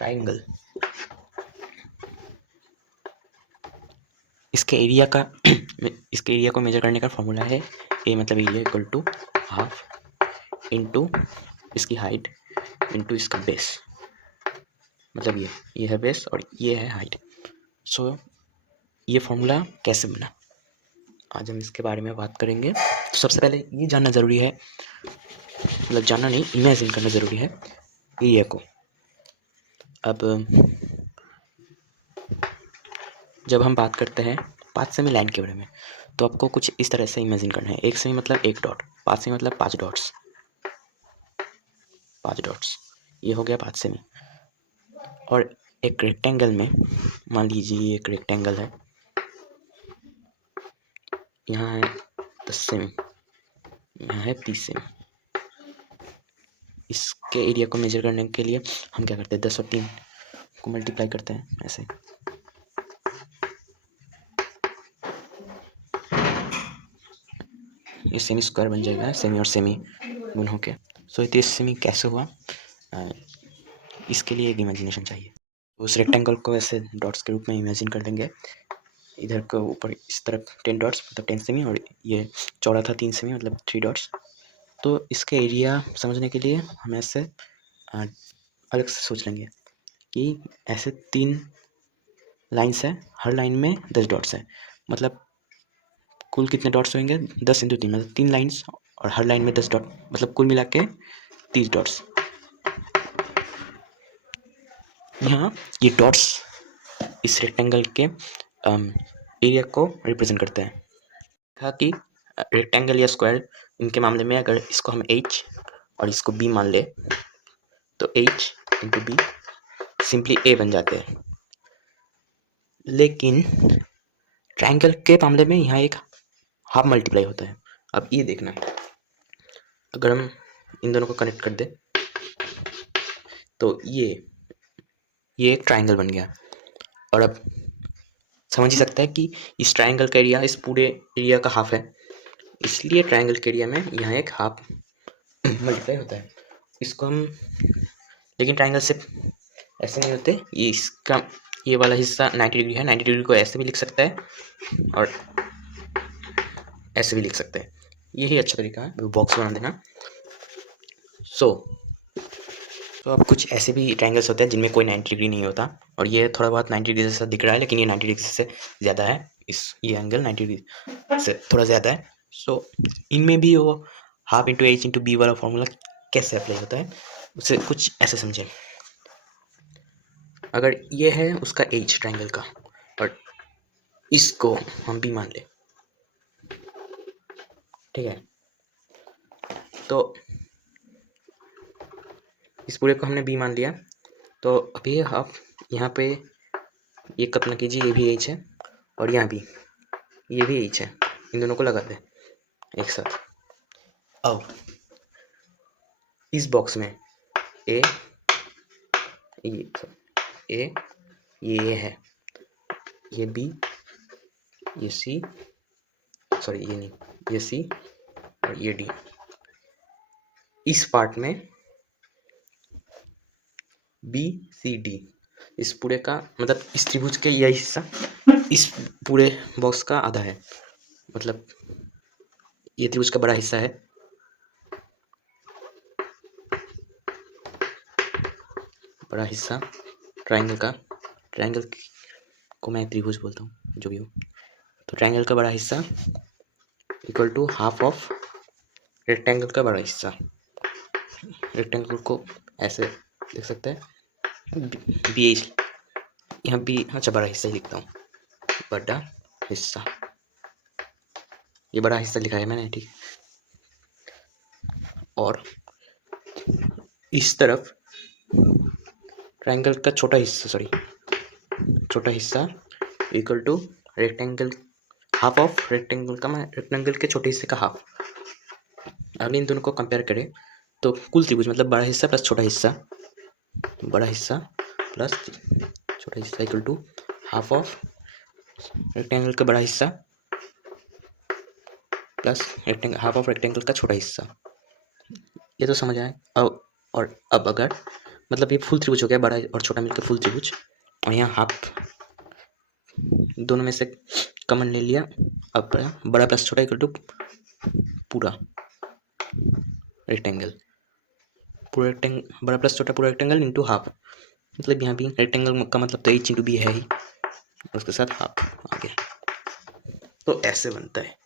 Triangle, इसके area का इसके एरिया को मेजर करने का फॉर्मूला है ए मतलब area equal to half into इसकी हाइट इंटू इसका बेस, मतलब ये है बेस और ये है हाइट। सो ये फॉर्मूला कैसे बना, आज हम इसके बारे में बात करेंगे। तो सबसे पहले ये जानना ज़रूरी है, मतलब जानना नहीं, इमेजिन करना ज़रूरी है एरिया को। अब जब हम बात करते हैं 5 सेमी लाइन के बारे में, तो आपको कुछ इस तरह से इमेजिन करना है। 1 सेमी मतलब 1 डॉट, 5 सेमी मतलब 5 डॉट्स, 5 डॉट्स, ये हो गया 5 सेमी। और एक रेक्टेंगल में मान लीजिए एक रेक्टेंगल है, यहाँ है 10 सेमी, यहाँ है 30 सेमी। इसके एरिया को मेजर करने के लिए हम क्या करते हैं, 10 और 3 को मल्टीप्लाई करते हैं ऐसे। ये सेमी स्क्वायर बन जाएगा, सेमी और सेमी गुण होके। सो 30 सेमी कैसे हुआ, इसके लिए एक इमेजिनेशन चाहिए। उस रेक्टेंगल को ऐसे डॉट्स के रूप में इमेजिन कर देंगे। इधर को ऊपर इस तरफ 10 डॉट्स मतलब 10 सेमी, और ये चौड़ा था 3 सेमी मतलब 3 डॉट्स। तो इसके एरिया समझने के लिए हम ऐसे अलग से सोच लेंगे कि ऐसे 3 लाइन्स है, हर लाइन में 10 डॉट्स है, मतलब कुल कितने डॉट्स होंगे, 10 इंटू 3 मतलब 3 लाइन्स, और हर लाइन में 10 डॉट, मतलब कुल मिला के 30 डॉट्स। यहाँ ये डॉट्स इस रेक्टेंगल के एरिया को रिप्रेजेंट करते हैं। कहा कि रेक्टेंगल या स्क्वायर, इनके मामले में अगर इसको हम h और इसको b मान ले, तो h into be simply a बन जाते हैं। लेकिन ट्राइंगल के मामले में यहाँ एक हाफ मल्टीप्लाई होता है। अब ये देखना है, अगर हम इन दोनों को कनेक्ट कर दे तो ये एक ट्राइंगल बन गया। और अब समझ ही सकता है कि इस ट्राइंगल का एरिया इस पूरे एरिया का हाफ है, इसलिए ट्राइंगल के एरिया में यहाँ एक हाफ मल्टीप्लाई होता है। इसको हम, लेकिन ट्राइंगल से ऐसे नहीं होते, ये इसका ये वाला हिस्सा 90 डिग्री है, 90 डिग्री को ऐसे भी लिख सकता है और ऐसे भी लिख सकते हैं। यही अच्छा तरीका है बॉक्स बना देना। तो अब कुछ ऐसे भी ट्राइंगल्स होते हैं जिनमें कोई 90 डिग्री नहीं होता, और ये थोड़ा बहुत 90 डिग्री जैसा दिख रहा है, लेकिन ये 90 डिग्री से ज़्यादा है, ये एंगल 90 डिग्री से थोड़ा ज़्यादा है। सो इनमें भी वो half into h into B वाला फॉर्मूला कैसे अप्लाई होता है, उसे कुछ ऐसे समझें। अगर ये है उसका h ट्राइंगल का, और इसको हम b मान ले, ठीक है, तो इस पूरे को हमने b मान लिया। तो अभी आप यहाँ पे ये कल्पना कीजिए, ये भी h है और यहाँ भी ये भी h है, इन दोनों को लगा दें एक साथ। अब इस बॉक्स में ए ये है, ये बी, ये सी, सॉरी ये नहीं, ये सी और ये डी। इस पार्ट में बी सी डी, इस पूरे का मतलब इस त्रिभुज के यह हिस्सा इस पूरे बॉक्स का आधा है, मतलब ये त्रिभुज का बड़ा हिस्सा है, बड़ा हिस्सा ट्राइंगल को मैं त्रिभुज बोलता हूँ, जो भी हो। तो ट्राइंगल का बड़ा हिस्सा equal to half of rectangle का बड़ा हिस्सा। रेक्टेंगल को ऐसे देख सकते हैं, बी एच, यहाँ बी, अच्छा बड़ा हिस्सा ही लिखता हूँ, बड़ा हिस्सा, ये बड़ा हिस्सा लिखा है मैंने, ठीक। और इस तरफ ट्राइंगल का छोटा हिस्सा equal to rectangle, half of rectangle का, मैं रेक्टेंगल के छोटे हिस्से का हाफ। अगर इन दोनों को कंपेयर करें तो कुल त्रिभुज मतलब बड़ा हिस्सा प्लस छोटा हिस्सा, बड़ा हिस्सा प्लस छोटा हिस्सा equal to half of rectangle का बड़ा हिस्सा प्लस हाफ ऑफ रेक्टेंगल का छोटा हिस्सा। ये तो समझ आए। अब अगर मतलब ये फुल त्रिभुज हो गया, बड़ा और छोटा मिलकर फुल त्रिभुज। और यहाँ हाफ, दोनों में से कॉमन ले लिया। अब बड़ा प्लस छोटा इक्वल टू पूरा रेक्टेंगल, पूरा रेक्टेंगल, बड़ा प्लस छोटा पूरा रेक्टेंगल इंटू हाफ। मतलब यहाँ भी रेक्टेंगल का मतलब तो h इंटू बी है ही, उसके साथ हाफ आ गया। तो ऐसे बनता है।